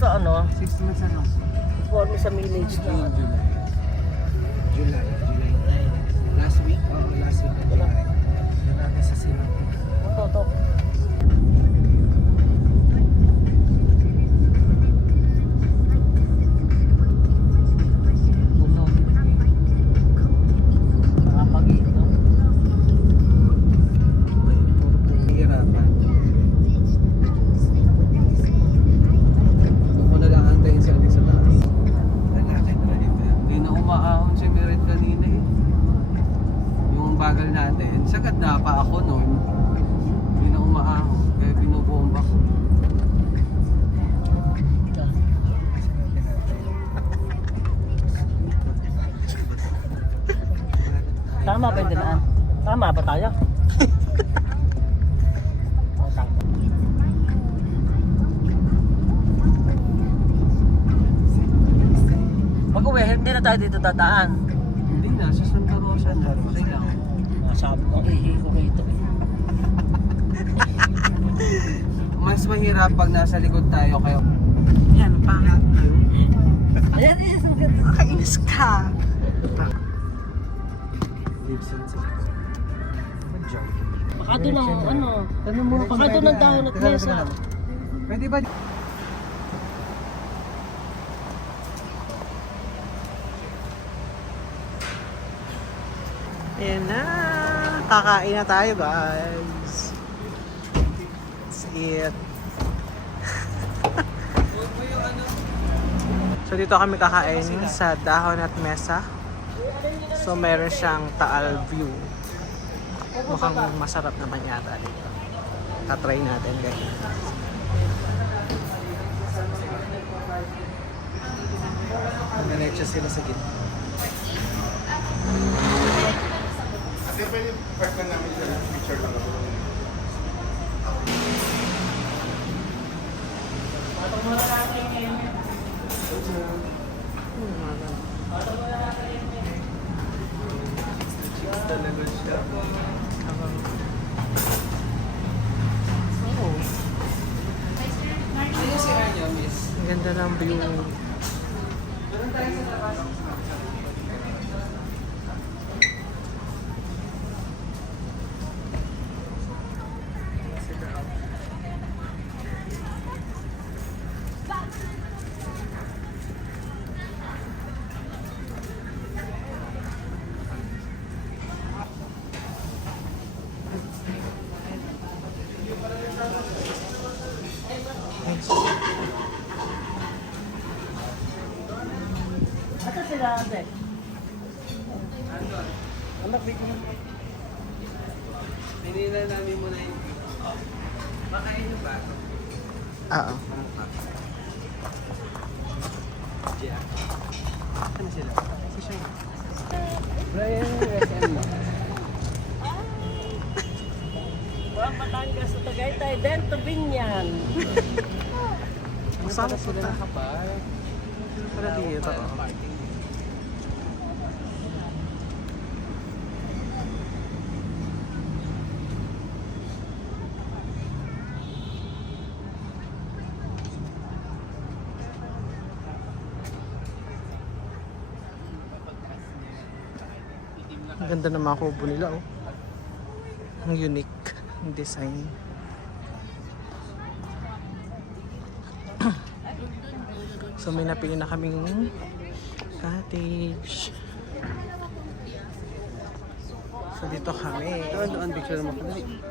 Sa ano? 6 months ano? Informe sa millage na July 9. Last week? Oo, last week. Wala. Yan natin sa sila. Ito. Nakapag-ito. Hihirapan. Huwag mo na lang antayin si Alex sa taas. Hindi na umaahon si Merit kanina eh. Yung bagal natin. Sagad na pa ako noon. Hindi na umaahon. Kaya binubomba ko. Tama ba yung dinaan? Tama ba tayo? Tama. Pag-uwi, hindi na tayo dito tataan. Hindi na, sa Santa Rosa na. Okay lang. Sabi ko, ihi ko rito. Mas mahirap pag nasa likod tayo kayo. Yan, pangat tayo. Ayan, Nakainis ka. Gibson sa baka doon ang ano. Baka doon ang dahon at mesa. Pwede ba? Ayan na. Kakain na tayo guys. That's it. So dito kami kakain sa dahon at mesa. So meron siyang Taal view. Mukhang masarap naman yata dito. Tatry natin guys. Nag-lecture sila sa gitna. Kasi pwede part na namin sila, picture lang ako. Talaga siya. Ano si Arya, miss? Ang ganda ng view. Meron tayo sa labas. Ito sila, Ate. Anak, wait mo. Pinila namin muna yung makain yung baso. Oo. Yeah. Ano sila? Si Shane. Brian, SM mo. Buwang Batangas sa Tagaytay, then to Binyan. Saan sila nakapar? Para dito. Ang ganda ng mga kubo nila, oh. Ang unique ang design. So may napili na kaming cottage. So dito kami. Doon, picture mo kami.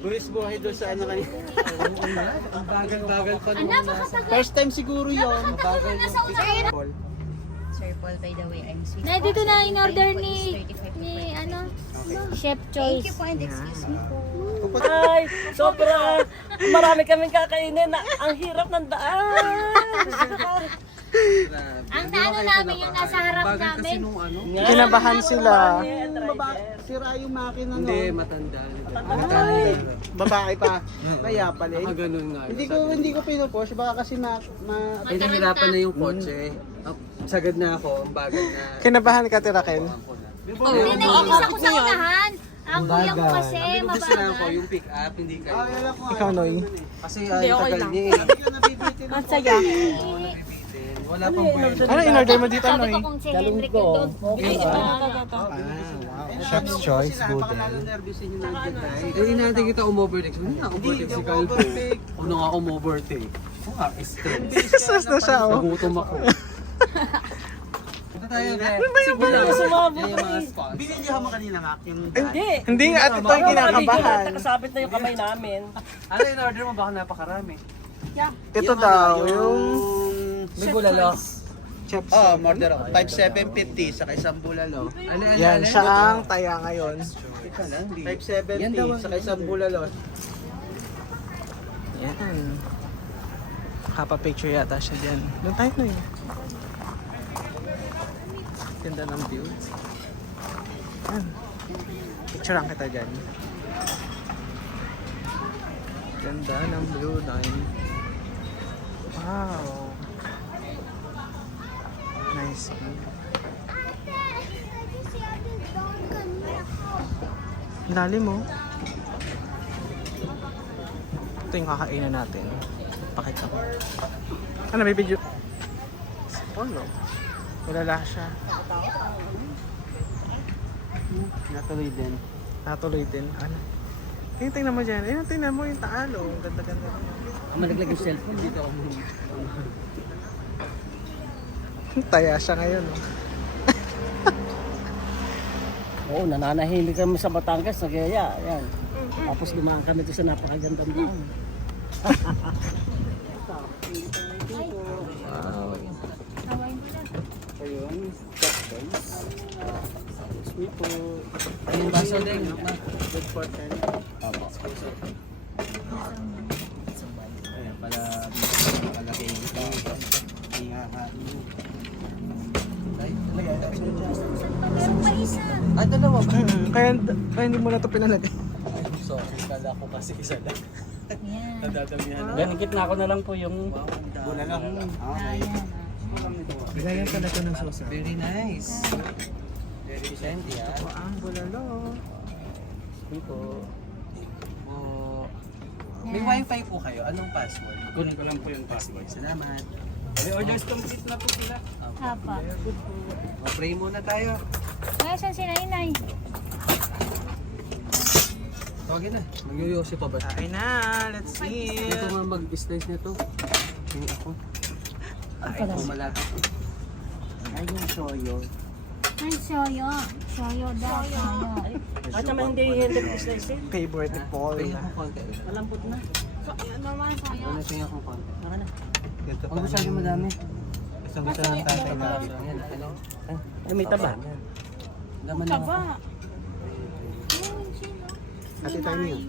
Buwis buhay doon sa ano kanina. Ang bagal-bagal pa nung nasa. First time siguro yun. Bagal yung picture. Sir Paul, by the way, I'm sweet. Na dito na in order Mine po is ni 35 ni ano Chef Thank Choice. you po and excuse me po. Ay, sobra. Marami kaming kakainin na ang hirap ng daan. Ang naano namin yung nasa harap Bagal kasi namin. nung ano. Kinabahan sila. Sira yung makina, no? Hindi, matanda. Babae pa. Kaya pala. Baka ganun nga. Hindi ko pinupush. Baka kasi Ay, nahirapan na yung kotse. Sagad na ako, ang bagal na. Kinabahan ka, Tirakel? Oh, hindi naiisa ko sa unahan. Ang kuya ko kasi Gusto na ko mabagal. yung pick up, hindi kayo. Ikaw, Noy. Kasi ang tagal niya eh. Ang saya. Wala pang buhay. Ano in-order mo dito, Sabi Noy? ko kung si Henrik yung doon. Chef's Choice Boodle. Eh, inaantay kita umovertake. Ano nga umovertake si Calpo? Ano nga umovertake? Oo nga, stress. Stress na siya, oh. Nagutom ako. Ito tayo, Be. Siguro sumabot Yan yung mga eh. spots. Binigyan mo kanina, Mac, yung Hindi. Hindi nga, at ito yung kinakabahan. Nakasabit na yung kamay namin. Ano in order mo? Baka napakarami. Ito daw, yung... May bulalo. Chef's Oh, order ako. 5,750 sa isang bulalo. Ano, Yan, siya ang taya ngayon. Teka lang, di. 5,750 sa isang bulalo. Yan. Nakapa-picture yata siya dyan. Doon tayo, Noy. Ganda ng view. Yan. Picturean kita dyan. Ganda ng blue line. Wow. Nice view. Lalim mo. Ito yung kakainan natin. Pakita ko. Ano, may video? Si Polo. Wala siya. Natuloy din. Natuloy din. Ano? Yung tingnan mo dyan. Ayun, tingnan mo yung taalo. Ang ganda-ganda. Ang malaglag yung cellphone dito ako. Taya siya ngayon. Oh. Oo, nananahimik kami sa Batangas, nagyaya. Yan. Tapos dumaan kami doon sa napakagandang daan. Wow. Ayun. Sweet po. Ayun, baso din. Good for 10. Opo. Ayun, pala palagay yung ito. Ah, dalawa ba? Kaya hindi mo na ito pinalagay. Sorry, kala ko kasi isa lang. Yan. Nadadamihan na. Then, gitna ko na lang po yung... Bulalo. Ayan. Bigayan ka na ito ng sauce. Very nice. Very decent yan. Ang bulalo. Dito. May wifi po kayo. Anong password? Kunin ko lang po yung password. Salamat. Orders complete na po sila. Apa. Pray muna tayo. Nasaan si Nainay? Tawagin na. Mag-yoyosi pa ba? Kain na. Let's eat. Ito nga mag-slice nito. Tingin ako. Ay, pumalata. Ay, yung soyo. Ay, soyo. Soyo daw. Soyo. At naman hindi slice eh. Favorite ni Paul. Tingin ako konti. Malambot na. Mama, soyo. Ano tingin ako konti? Baka na. Ang masyado madami. Gusto ng tatay ka. Ayan, ano? Ay, may taba. Laman lang ako. Ate tayo yun.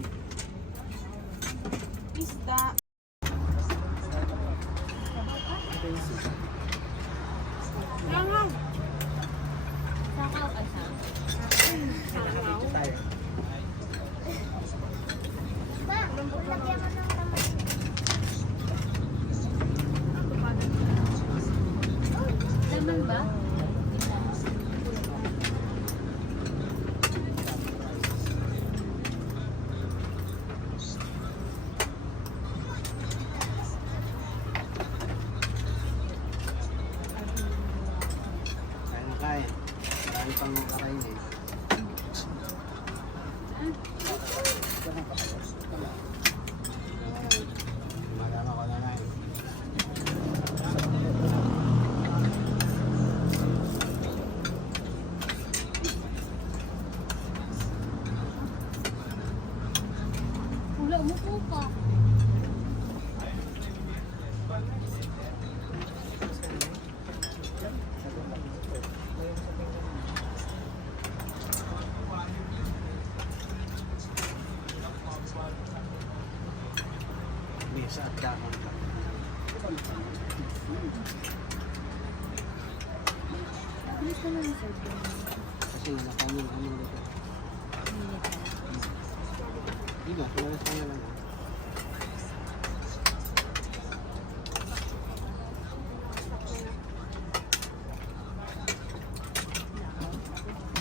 Sakaw ka sa. Laman ba? Umupo ka. Mesa at dahon. Bilis naman yung cellphone. Kasi nakamin ano dito. Hindi ba? Sumalas ka na lang.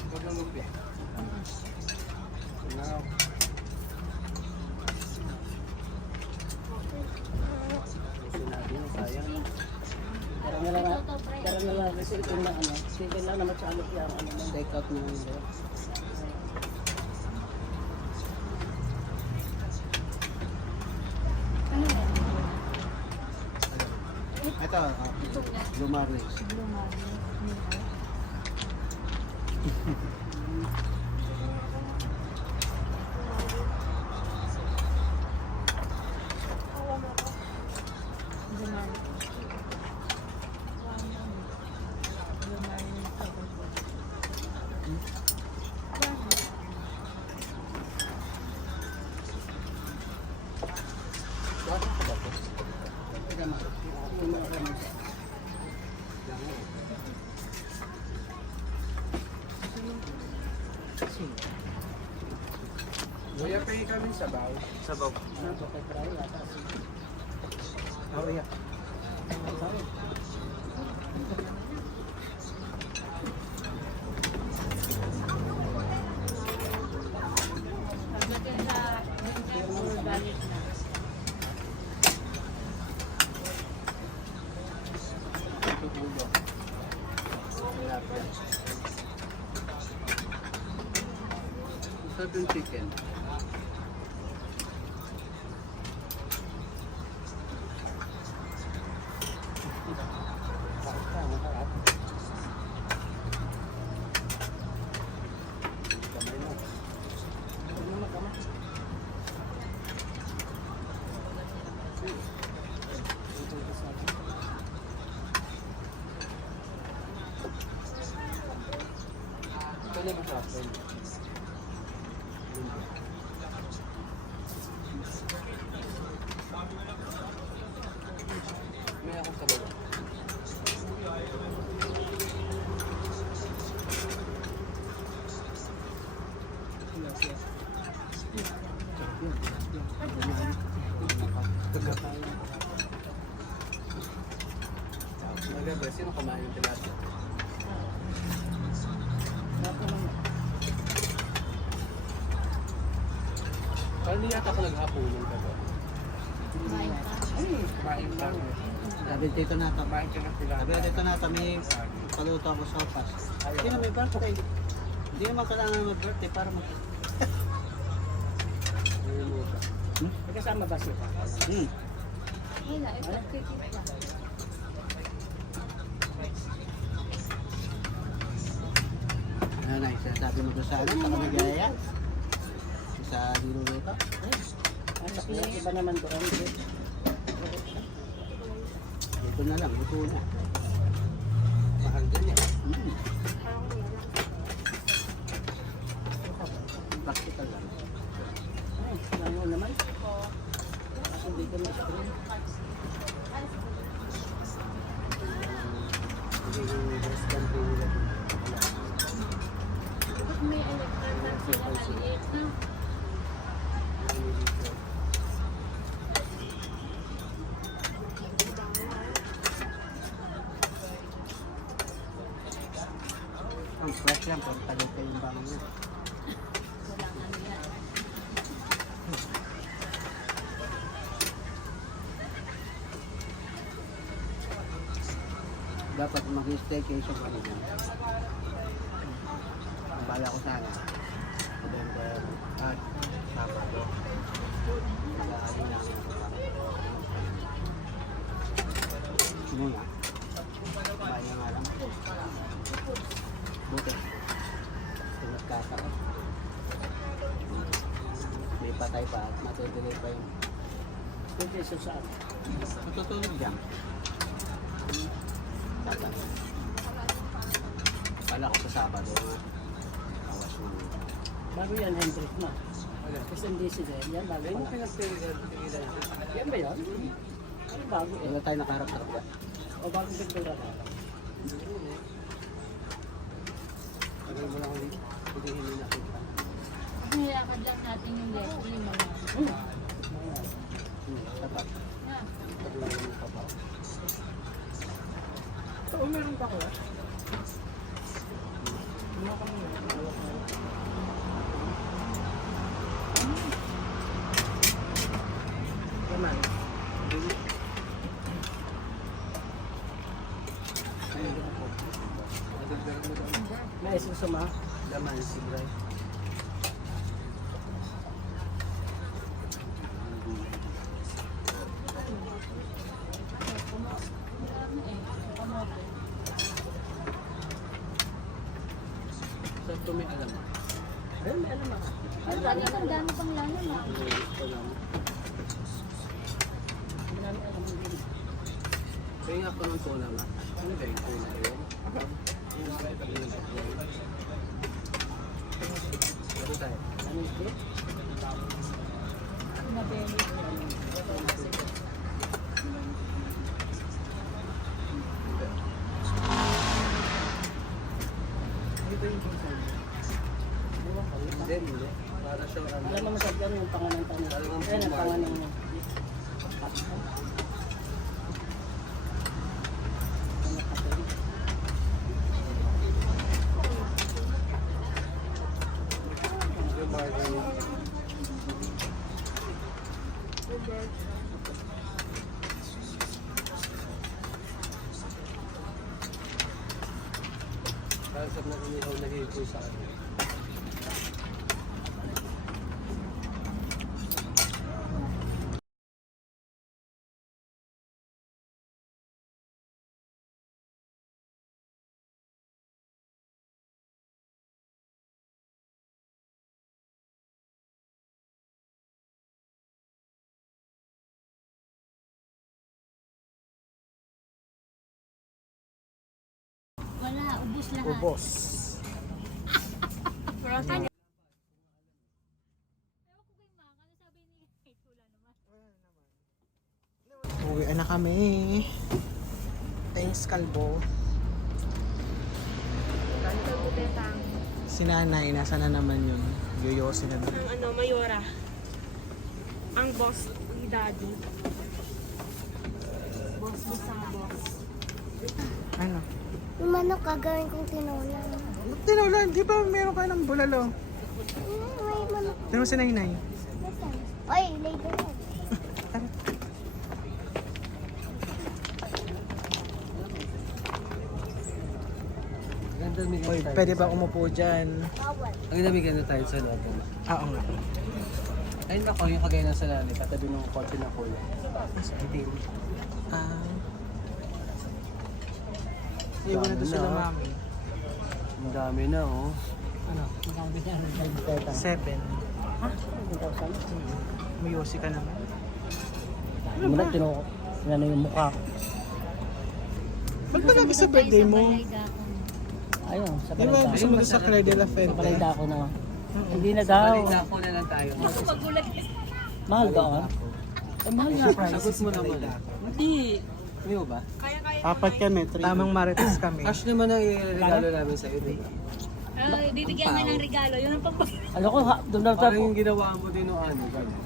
Huwag lang magbi. Wow. Sinabi mo, sayang. Kaya na lang kasi ito na ano, sige lang naman sa alok yung ano, Take out mo yun. Ano yan? Ito, Lumaris. Blue Marlin. Blue Marlin. Blue Marlin. Kuya, pahingi kami sabaw. Sabaw. Oh, yeah. Sarap yung chicken. Ito na masapin. May ako sa baba. Maganda, sino kumain yung tilapia? Parang di yata ako naghapunan ka ba? Kumain ka. Sabi dito na ito. Kumain ka na sila. Sabi dito na ito, may paluto ako sopas. Hindi na may birthday. Hindi naman kailangan mag-birthday para mag... May kasama ba siya? Wala, ito kikita. Ano na, sabi mo doon sa ano, sa kamagaya. Sa niluluto. Ang laki iba naman doon. Ito na lang, luto na. Mahal din eh. Practical lang. Ay, ano naman? Kasi hindi ko na-screen. Magiging restaurant din nila dun. May electric na sila maliit na. Ang fresh yan, pag tagal kayo yung bangon niya. Walang ano yan. Dapat mag-staycation ka rin yan. Ang bala ko sana. November at Sabado. Mag-aari lang. Muna. Kaya nga lang. Buti. Kung nagkasakit. May patay pa at matutuloy pa yung Pwede sa saan. matutulog dyan. Tatang. Wala ko sa Sabado. Awas mo. Bago yan, Hendrik na. Kasi hindi sila yan, bago Ayun yung pa. pinagpigilan. Yan ba yan? Ano bago eh? Wala tayo nakaharap-harap dyan. O bago pintura ka? Tagal mo lang ulit. Hindi hindi nakita. Nilakad lang natin yung Leslie, mga. Tapat. Yeah. Tagal mo lang tapat. Oo, meron pa ko. Naman. May isusuma. Laman si Bray. So, ito may alam. Ayun, may alam ako. Ang dami pang laman, ah. Ito lang. Hindi namin alam yung game. So, yung ako ng tuna ma. Ano ba yung tuna yun? Ano tayo? Ano yung game? Mabeli. Hindi. Para siya ano. Alam mo sa dyan yung pangalan tanong. Ayun ang pangalan niya. Yung bargain. Parang sa mga umihaw na hito sa ano. Wala, ubus lahat. Ubos. Frozen. Uwi na kami. Thanks, Kalbo. Si nanay, nasa na naman yun? Yoyosi na naman. Ang ano, Mayora. Ang boss ni Daddy. Boss ang boss. Ano? Yung manok gagawin kong tinola. Tinola, di ba meron kayo ng bulalo? May manok. Tino si nanay. Nasaan? Oy, later na. Ganda may Uy, pwede ba umupo dyan? Bawal. Ang namigan na tayo sa loob. Oo nga. Ayun ako, yung kagaya ng salami, katabi ng kotse na kulay. Itim. Ah. Iwan na doon sila na. mami. Ang dami na oh. Ano? Magkakabi niya. Nagkakita. 7. Ano? May yosi ka naman. Ano ba? Tinano yung mukha ko. Ba't ba lagi sa birthday mo? Ayun, sa Di ba balay gusto mo doon sa Claire de la Sa Fuente? balay ko na. Hindi na daw. Balik ako na lang tayo. Mahal ba on? Eh, mahal nga price. Sagot mo naman. Hindi. Hindi mo ba? Apat kami, 3. Tamang marites kami. Cash naman ang i-regalo namin sa iyo, di ba? Bibigyan nga ng regalo. Yun ang pang... Ano ko, doon na Parang tayo. yung ginawa mo din o ano. gano'n.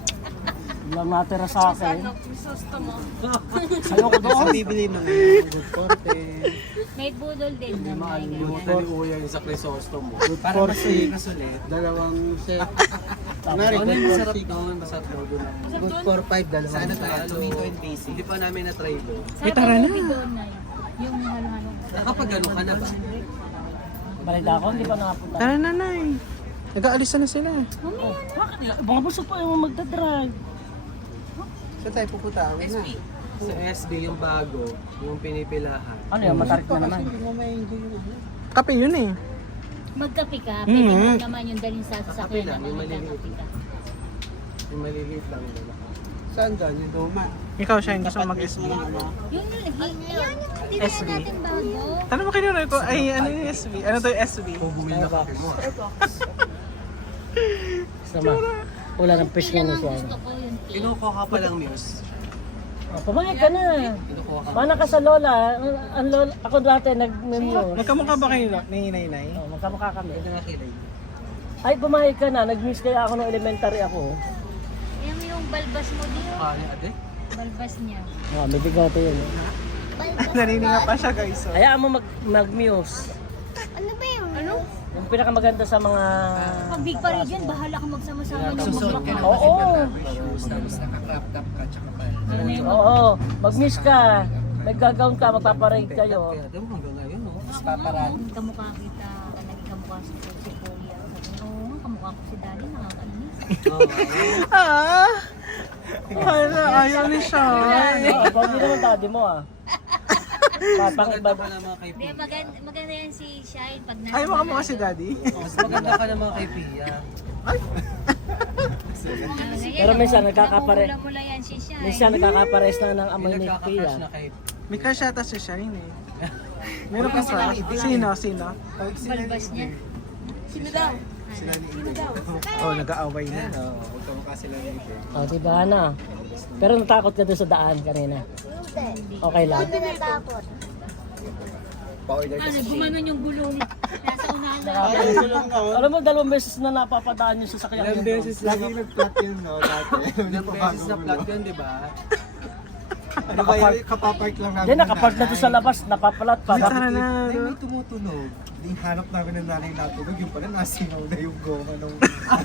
Lang natira sa akin. Susto mo. Ayoko doon. Bibili mo ngayon. Good forte. May budol din na may Limutan ni Uya yung sa Crisostomo mo. Para mas ulit. Dalawang set. Kunwari, Ano good yung for masarap 6. doon? Masarap daw doon. Good for 5, dalawang Sana set. tayo. Tomato and basic. Hindi pa namin na-try doon. May tara na. Doon na yun. Yung halo-halo. Nakapag-ano ka na ba? Balay ako, hindi pa nakapunta. Tara na, nay. Nag-aalis na sila. Oh, bakit? Mga busog pa yung magdadrive. Saan tayo pupunta? Sa SB yung bago, yung pinipilahan. Ano yan, matarik na naman. Hindi mo ma-enjoy yun. Kape yun eh. Magkape ka. Pwede mo naman yung dalhin sa sasakyan lang, naman. yung maliliit. Magkape ka. Yung maliliit lang nila. Saan doon? Yung luma. Ikaw siya, gusto mo mag-SB. Yung yan yung dinala SB. natin bago. Tanong mo kinunay ko, ay ano yung SB? Ano to yung SB? Bumili na kape mo. Sama. Wala ng fish Yun nga lang siya. ang gusto ko yung tea. Kinukuha ka pa lang, Muse. Pumayag ka na. Kinukuha ka. Mana ka sa lola. Ang lola, ako dati nag-memo. Magkamukha ba kayo ni Nay? Oh, magkamukha kami. Ito na kilay. Ay, pumayag ka na. Nag-miss kaya ako nung elementary ako. Yan yung balbas mo dito. Kaya ate? Balbas niya. Oh, may bigaw to yun. Nanininga pa siya guys. Oh. Hayaan mo mag-muse. Ano ba yun? Ano? Yung pinakamaganda sa mga... Pag big pa rin dyan, bahala ka magsama-sama ng maglaka. Oo. Tapos naka-crop top ka, tsaka pa. Oo. Mag-miss ka. May gagawin ka, magpaparade kayo. Kaya daw hanggang ngayon, no? Tapos paparaan. Kamukha kita, naging kamukha si Kuya. Sabi ko, oo nga, kamukha ko si Daddy, nakakainis. Ah! Hala, ayaw ni siya. Hindi naman daddy mo ah. Maganda ka naman kay Hindi, Pia. maganda yan si Shine pag Ay, mukha mo kasi daddy. Mas maganda ka naman kay Pia. Pero minsan nagkakapare- Mula yan si Shine. Minsan nagkakapares na ng amoy May ni nagkaka-crush Pia. na kay May crush yata si Shine eh. Meron pa crush. Sino? Balbas niya. Oh, nag-aaway na. Oh, diba na? Pero natakot ka doon sa daan kanina. Okay lang. Ano, gumanon yung gulong. Nasa unahan na. Alam mo, 2 beses na napapadaan yung sasakyan. Ilang beses Lagi nag-flat yun, no? Dati. Ilang beses na flat yun, di ba? Ano ba yun? Kapapark lang namin. Hindi, nakapark na doon sa labas, napapalat pa. May sana na. Ay, may tumutunog. Di hanap namin ng nanay natunog. Yung pala nasingaw na yung goma nung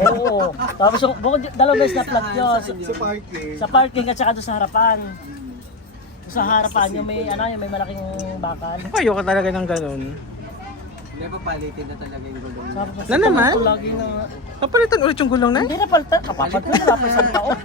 Oo. Tapos yung, bukod 2 beses na flat yun. sa parking. Sa parking at saka doon sa harapan. Doon sa harapan, yung may, yung may malaking bakal. Ayoko talaga ng ganun. Hindi pa palitin na talaga yung gulong. Sabi ko, Na naman? ito lagi na, Kapalitan ulit yung gulong na? hindi na palta, kapapat ko na, wala pa isang taon.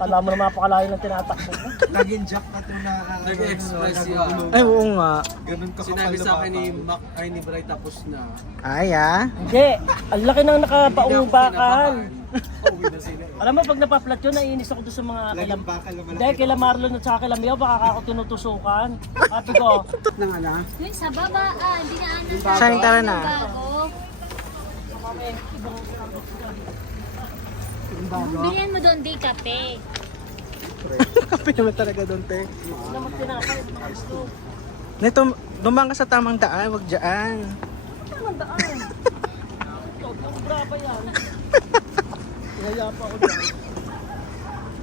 Kala mo na mapakalayo ng tinatakbo mo. Naging jack na ito na Nag-express yun. Ay, oo nga. Ganun kakapal Sinabi na sa akin ni bakal. Mac, ay ni Bray tapos na. Ay, ah. Hindi, ang laki ng nakabaong bakal. Uwi na sila. Alam mo, pag napaplat yun, naiinis ako doon sa mga Laging bakal na malaki. Hindi, kila Marlon at saka kila Mio, baka ako tinutusukan. Sabi ko, Ng ano? Yun, sa baba, dinaanan sa Shine, tara na. bago. Bilhin mo doon, di kape. Kape naman talaga doon, te. naman tinapay. Nito, dumang ka sa tamang daan, wag dyan. Ang daan. Sobra pa yan. Kaya pa ako dyan.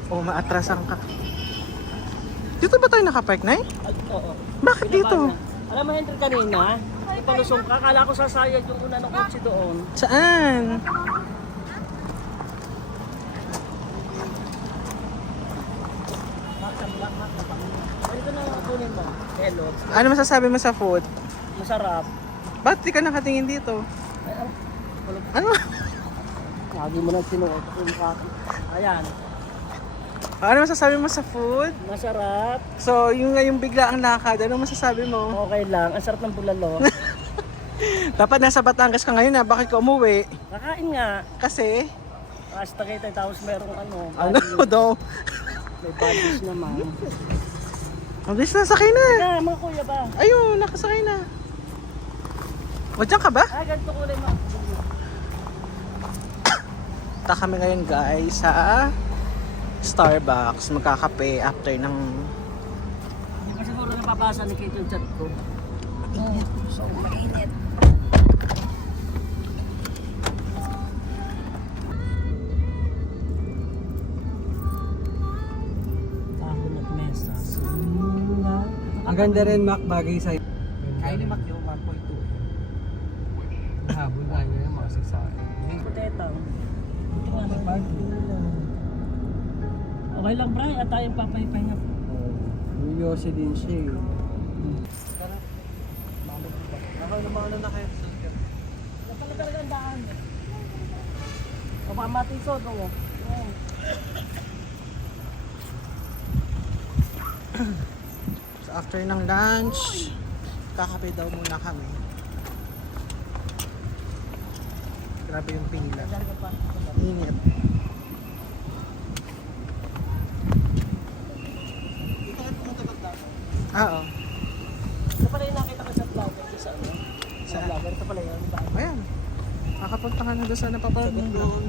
Oh, maatrasan ka. Dito ba tayo nakapark, Nay? Ay, oo. Bakit dito? Alam mo, Henry, kanina, ipalusong ka, akala ko sasayad yung una ng kotse doon. Saan? Ito na kunin mo. Hello. Ano masasabi mo sa food? Masarap. Ba't di ka nakatingin dito? Ay, Ano? lagi mo na sinuot yung kaki. Ayan. Ano masasabi mo sa food? Masarap. So, yung ngayong bigla ang lakad, ano masasabi mo? Okay lang. Ang sarap ng bulalo. Dapat nasa Batangas ka ngayon na, bakit ka umuwi? Kakain nga. Kasi, Hasta kayo tayo, tapos merong ano daw? may badges naman. Mabilis na, sakay na. Ah, mga kuya ba? Ayun, nakasakay na. O, dyan ka ba? Ah, ganito kulay mo. Punta kami ngayon guys sa Starbucks. Magkakape after ng... Hindi pa siguro napabasa ni Kate yung chat ko. Tahon at mesa. Ang ganda rin, Mac, bagay sa'yo. Kaya ni Mac yung 1.2. Habol nga niya yung mga sasakyan. Potato. Ito nga lang. Okay lang, Bray. At tayong papahipahinga. Yung Yossi din siya eh. na kayo. Ano pala talaga ang daan? O baka matisod o. So after ng lunch, kakape daw muna kami. Grabe yung pila. Init. Oo. Ito pala yung nakita ko sa vlogger ko sa ano. Sa Saan? vlogger, ito pala yun. Ayan. Makapunta ka na doon sa napaparang mundo.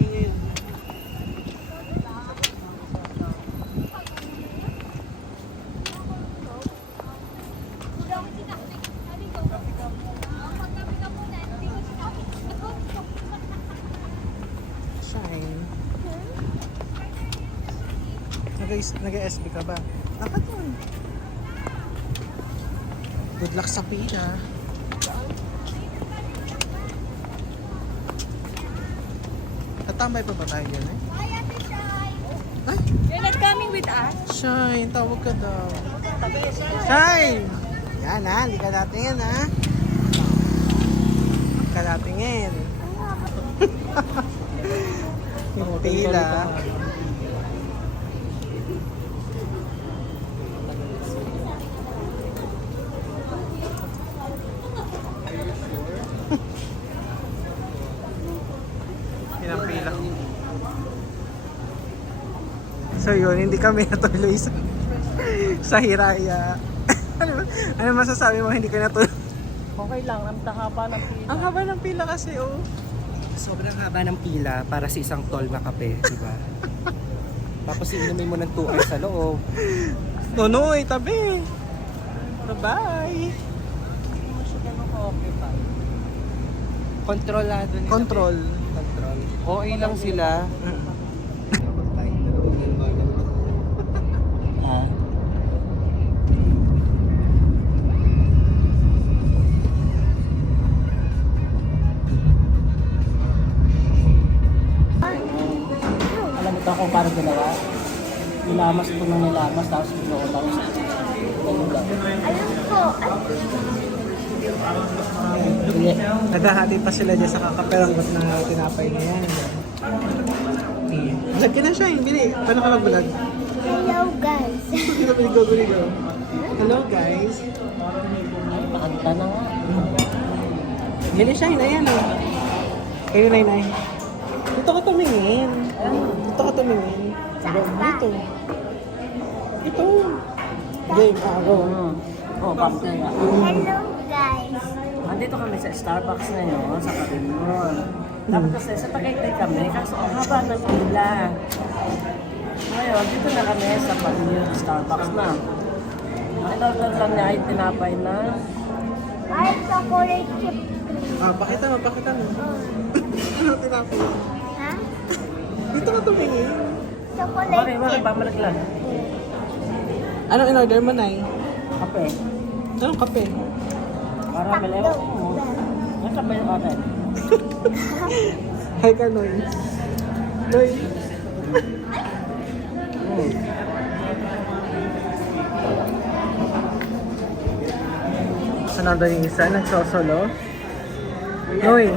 Shine. Nag-SB ka ba? Dapat yun. Good luck sa pila. Tatambay pa ba tayo dyan eh? Ay! You're not coming with us? Shine, tawag ka daw. Shine! Yan ha, hindi ka natingin ha. Hindi ka natingin. Yung pila. Yan ang pila. So yun, hindi kami natuloy sa Hiraya. ano masasabi mo, hindi ka natuloy? Okay lang, ang haba ng pila. Ang haba ng pila kasi, oh. Sobrang haba ng pila para sa isang tall na kape, di ba? Tapos iinumin mo ng 2 hours sa loob. Nonoy, tabi. Bye-bye. Kontrolado nila. Control. Control. Okay lang sila. Ha? Alam mo ito kung paano ginawa? Nilamas ko nung nilamas, tapos binuo tapos ganun lang. Sige. Naghahati pa sila dyan sa kakaperanggot na tinapay na yan. Vlog ka na siya, bili. Paano ka mag-vlog? Hello guys. Dito, biligo. Hello guys. Pakanta na nga. Gili siya, ayan o. Kayo nay. Dito ka tumingin. Dito ka tumingin. Dito. Ito. Game, go. Oh, pakanta nga. Hello guys. Andito kami sa Starbucks ngayon, sa Carimon. Dapat kasi sa Tagaytay kami, kaso ang haba ng pila. Ngayon, dito na kami sa Carimon Starbucks na. Ang in-order lang niya ay tinapay na Ay, chocolate chip. Pakita mo. Ano tinapay? Ha? Dito ka tumingin. Chocolate Bakit ba malaglag? Anong in-order mo, Nay? Kape. Anong kape? Para melewa mo. Ang kape yung order. Hi ka, Noy. Noy. Sanado yung isa, nagsosolo. Noy.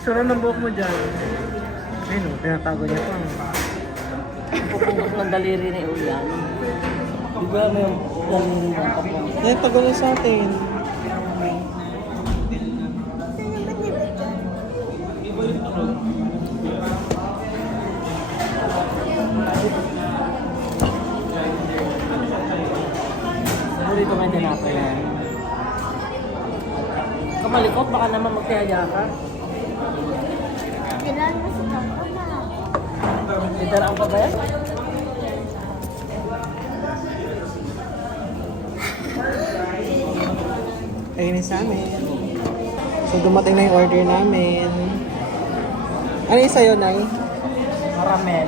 Sura ng buhok mo dyan. Ayun, tinatago niya pa. Pupungkot ng daliri ni Uyan. Di ba may daliri ng kapungkot? Ay, tagulo sa atin. Dito may tinapay na yan. Kamalikot, baka naman magtihaya ka. Kailan mo si Papa na? Lidaraan pa ba yan? Ayun sa amin. So, dumating na yung order namin. Ano yung sa'yo, Nay? Caramel.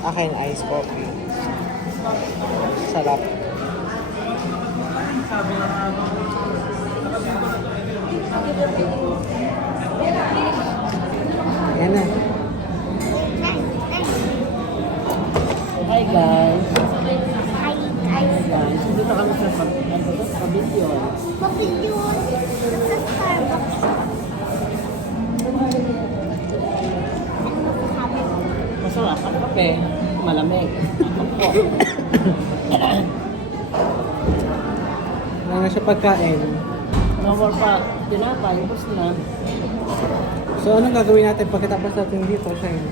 Akin, ice coffee. Sarap. Ayan na. Hi guys. Ay, Hi guys. Dito kami sa pavilion. Papilyon. Sa Starbucks. Masarap ang kape. Malamig. Wala na siya pagkain. No more pa. Tinapay. Tapos na. So, anong gagawin natin pagkatapos natin dito, Shine?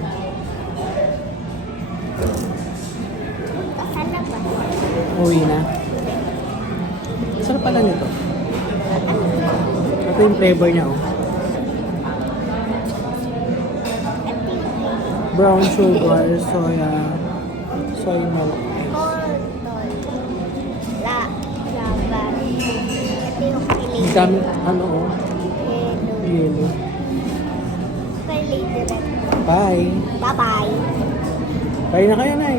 Kasala ba? Uwi na. Sarap pala nito. Ito yung flavor niya, oh. Brown sugar, soya, soy milk. Cold. Lava. Ito yung Ang piling. dami, ano, oh. Yellow. Yelo. Okay, later. Bye. Bye-bye. Bye na kayo, Nay.